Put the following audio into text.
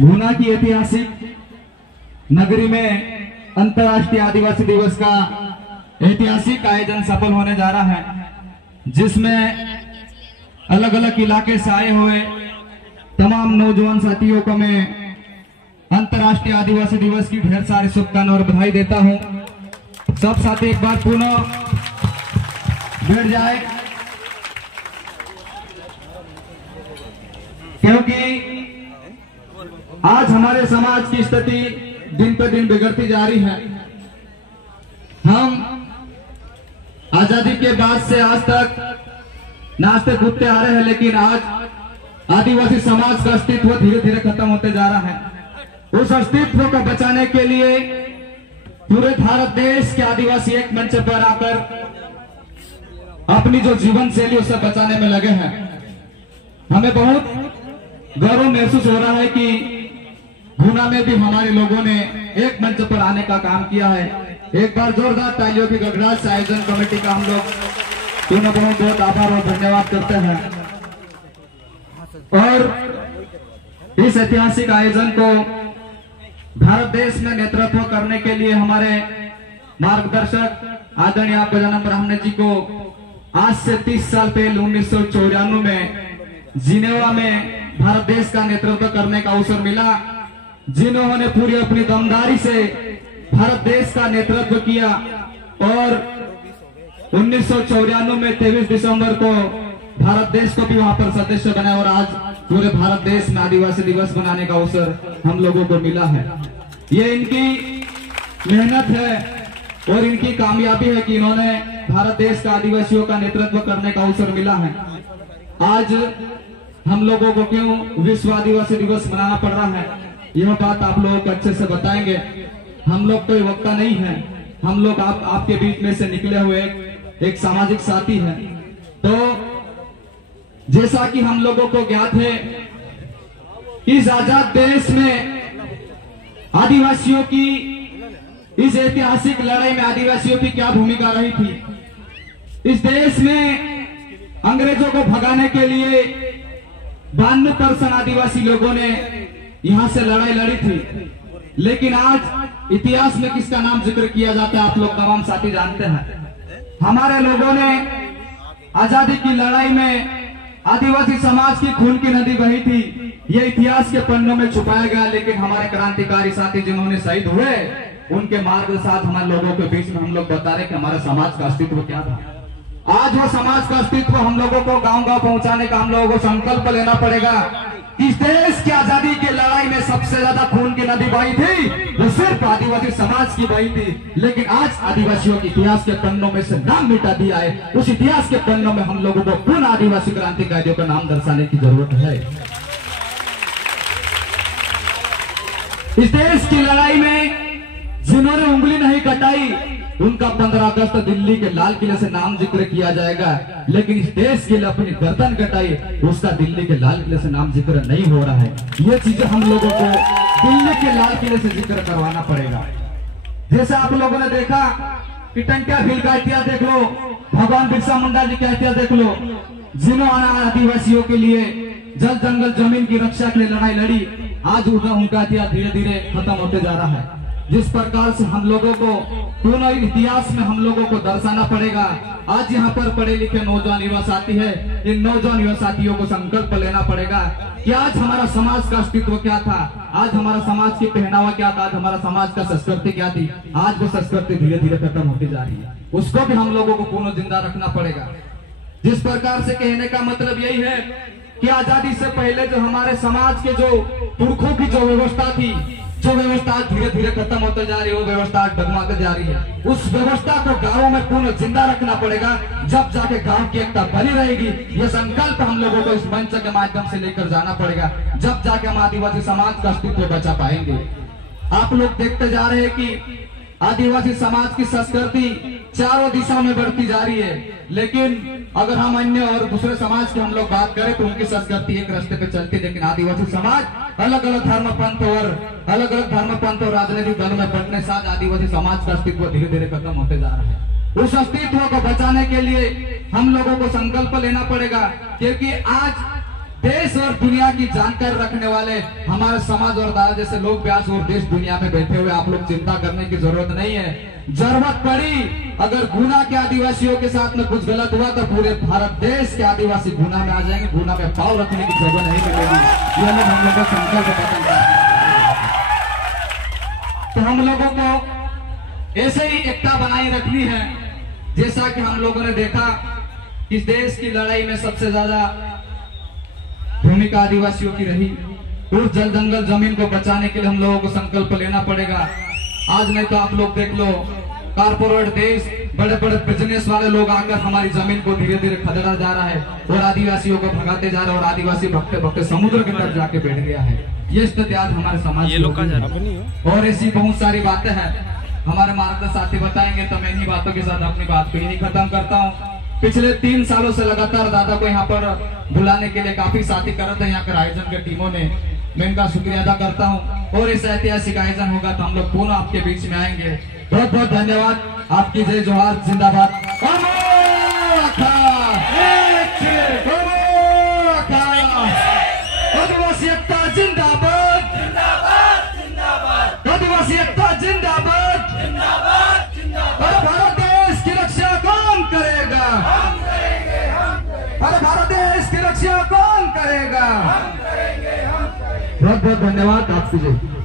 गुना की ऐतिहासिक नगरी में अंतर्राष्ट्रीय आदिवासी दिवस का ऐतिहासिक आयोजन सफल होने जा रहा है, जिसमें अलग अलग इलाके से आए हुए तमाम नौजवान साथियों को मैं अंतर्राष्ट्रीय आदिवासी दिवस की ढेर सारी शुभकामनाएं और बधाई देता हूं। सब साथी एक बार पुनः बैठ जाए, क्योंकि आज हमारे समाज की स्थिति दिन पर दिन बिगड़ती जा रही है। हम आजादी के बाद से आज तक नाचते कूदते आ रहे हैं, लेकिन आज आदिवासी समाज का अस्तित्व धीरे धीरे खत्म होते जा रहा है। उस अस्तित्व को बचाने के लिए पूरे भारत देश के आदिवासी एक मंच पर आकर अपनी जो जीवन शैली उसे बचाने में लगे हैं। हमें बहुत गौरव महसूस हो रहा है कि गुना में भी हमारे लोगों ने एक मंच पर आने का काम किया है। एक बार जोरदार तालियों की गड़गड़ाहट से आयोजन कमेटी का हम लोग पुनः बहुत बहुत आभार और धन्यवाद करते हैं। और इस ऐतिहासिक आयोजन को भारत देश में नेतृत्व करने के लिए हमारे मार्गदर्शक आदरणीय गजानन ब्राह्मणे जी को आज से 30 साल पहले 1994 में जिनेवा में भारत देश का नेतृत्व करने का अवसर मिला, जिन्होंने पूरी अपनी दमदारी से भारत देश का नेतृत्व किया। और 1994 में 23 दिसंबर को भारत देश को भी वहां पर सदस्य बनाया और आज पूरे भारत देश में आदिवासी दिवस बनाने का अवसर हम लोगों को मिला है। ये इनकी मेहनत है और इनकी कामयाबी है कि इन्होंने भारत देश का आदिवासियों का नेतृत्व करने का अवसर मिला है। आज हम लोगों को क्यों विश्व आदिवासी दिवस मनाना पड़ रहा है, यह बात आप लोगों को अच्छे से बताएंगे। हम लोग कोई वक्ता नहीं है, हम लोग आपके बीच में से निकले हुए एक सामाजिक साथी हैं। तो जैसा कि हम लोगों को ज्ञात है, इस आजाद देश में आदिवासियों की इस ऐतिहासिक लड़ाई में आदिवासियों की क्या भूमिका रही थी। इस देश में अंग्रेजों को भगाने के लिए 92% आदिवासी लोगों ने यहां से लड़ाई लड़ी थी, लेकिन आज इतिहास में किसका नाम जिक्र किया जाता है आप लोग तमाम साथी जानते हैं। हमारे लोगों ने आजादी की लड़ाई में आदिवासी समाज की खून की नदी बही थी, यह इतिहास के पन्नों में छुपाया गया। लेकिन हमारे क्रांतिकारी साथी जिन्होंने शहीद हुए, उनके मार्ग के साथ हमारे लोगों के बीच में हम लोग बता रहे कि हमारे समाज का अस्तित्व क्या था। आज वो समाज का अस्तित्व हम लोगों को गांव गांव पहुंचाने का हम लोगों को संकल्प लेना पड़ेगा। इस देश की आजादी की लड़ाई में सबसे ज्यादा खून की नदी बही थी, वो सिर्फ आदिवासी समाज की बही थी। लेकिन आज आदिवासियों के इतिहास के पन्नों में से नाम मिटा दिया है। उस इतिहास के पन्नों में हम लोगों को पुनः आदिवासी क्रांतिकारियों का नाम दर्शाने की जरूरत है। इस देश की लड़ाई में जिन्होंने उंगली नहीं कटाई, उनका 15 अगस्त दिल्ली के लाल किले से नाम जिक्र किया जाएगा, लेकिन इस देश के लिए अपनी गर्दन कटाई, उसका दिल्ली के लाल किले से नाम जिक्र नहीं हो रहा है। ये चीजें हम लोगों को दिल्ली के लाल किले से जिक्र करवाना पड़ेगा। जैसे आप लोगों ने देखा कि टंकिया भील का इतिहास देख लो, भगवान बिरसा मुंडा जी का इतिहास देख लो, जिन्होंने आदिवासियों के लिए जल जंगल जमीन की रक्षा के लिए लड़ाई लड़ी, आज उनका इतिहास धीरे धीरे खत्म होते जा रहा है। जिस प्रकार से हम लोगों को पूर्ण इतिहास में हम लोगों को दर्शाना पड़ेगा। आज यहाँ पर पढ़े लिखे नौजवान युवा साथी है, इन नौजवान युवा साथियों को संकल्प लेना पड़ेगा कि आज हमारा समाज का अस्तित्व क्या था, आज हमारा समाज की पहनावा क्या था, आज हमारा समाज का संस्कृति क्या थी। आज वो संस्कृति धीरे धीरे खत्म होती जा रही है, उसको भी हम लोगों को पुनः जिंदा रखना पड़ेगा। जिस प्रकार से कहने का मतलब यही है कि आजादी से पहले जो हमारे समाज के जो पुरखों की जो व्यवस्था थी, जो व्यवस्था धीरे धीरे खत्म होते जा रही है, वो व्यवस्था डगमगाते जा रही है। उस व्यवस्था को गांवों में पुनः जिंदा रखना पड़ेगा, जब जाके गांव की एकता बनी रहेगी। ये संकल्प हम लोगों को इस मंच के माध्यम से लेकर जाना पड़ेगा, जब जाके हम आदिवासी समाज का अस्तित्व बचा पाएंगे। आप लोग देखते जा रहे हैं कि आदिवासी समाज की संस्कृति चारों दिशाओं में बढ़ती जा रही है, लेकिन अगर हम अन्य और दूसरे समाज की हम लोग बात करें तो उनकी संस्कृति एक रास्ते पे चलती है। लेकिन आदिवासी समाज अलग अलग धर्म पंथ और राजनीतिक दल में बढ़ने साथ आदिवासी समाज का अस्तित्व धीरे धीरे खत्म होते जा रहा है। उस अस्तित्व को बचाने के लिए हम लोगों को संकल्प लेना पड़ेगा, क्योंकि आज देश और दुनिया की जानकारी रखने वाले हमारे समाज और दादा जैसे लोग व्यास और देश दुनिया में बैठे हुए, आप लोग चिंता करने की जरूरत नहीं है। जरूरत पड़ी अगर गुना के आदिवासियों के साथ में कुछ गलत हुआ तो पूरे भारत देश के आदिवासी गुना में आ जाएंगे, गुना में पाव रखने की जगह नहीं मिलेगी। ये हम लोगों को संकल्प पसंद है। तो हम लोगों को ऐसे ही एकता बनाई रखनी है। जैसा कि हम लोगों ने देखा इस देश की लड़ाई में सबसे ज्यादा भूमिका आदिवासियों की रही। उस जल जंगल जमीन को बचाने के लिए हम लोगों को संकल्प लेना पड़ेगा। आज नहीं तो आप लोग देख लो, कारपोरेट देश, बड़े बड़े बिजनेस वाले लोग आकर हमारी जमीन को धीरे धीरे खदेड़ा जा रहा है और आदिवासियों को भगाते जा रहे हैं और आदिवासी भगते भगते समुद्र के तरफ जाके बैठ गया है। ये स्थिति आज हमारे समाज में और ऐसी बहुत सारी बातें हैं। हमारे मार्गदर्शक साथी बताएंगे तो मैं इन्हीं बातों के साथ अपनी बात को यहीं खत्म करता हूँ। पिछले 3 सालों से लगातार दादा को यहाँ पर बुलाने के लिए काफी साथी कर रहे थे यहाँ पर आयोजन के टीमों ने, मैं इनका शुक्रिया अदा करता हूँ। और इस ऐतिहासिक आयोजन होगा तो हम लोग पुनः आपके बीच में आएंगे। बहुत बहुत धन्यवाद। आपकी जय जोहार, जिंदाबाद। आदिवासी एकता जिंदाबाद, आदिवासी एकता जिंदाबाद। अरे भारत देश की रक्षा कौन करेगा? अरे भारत देश की रक्षा कौन करेगा? बहुत बहुत धन्यवाद आपसे।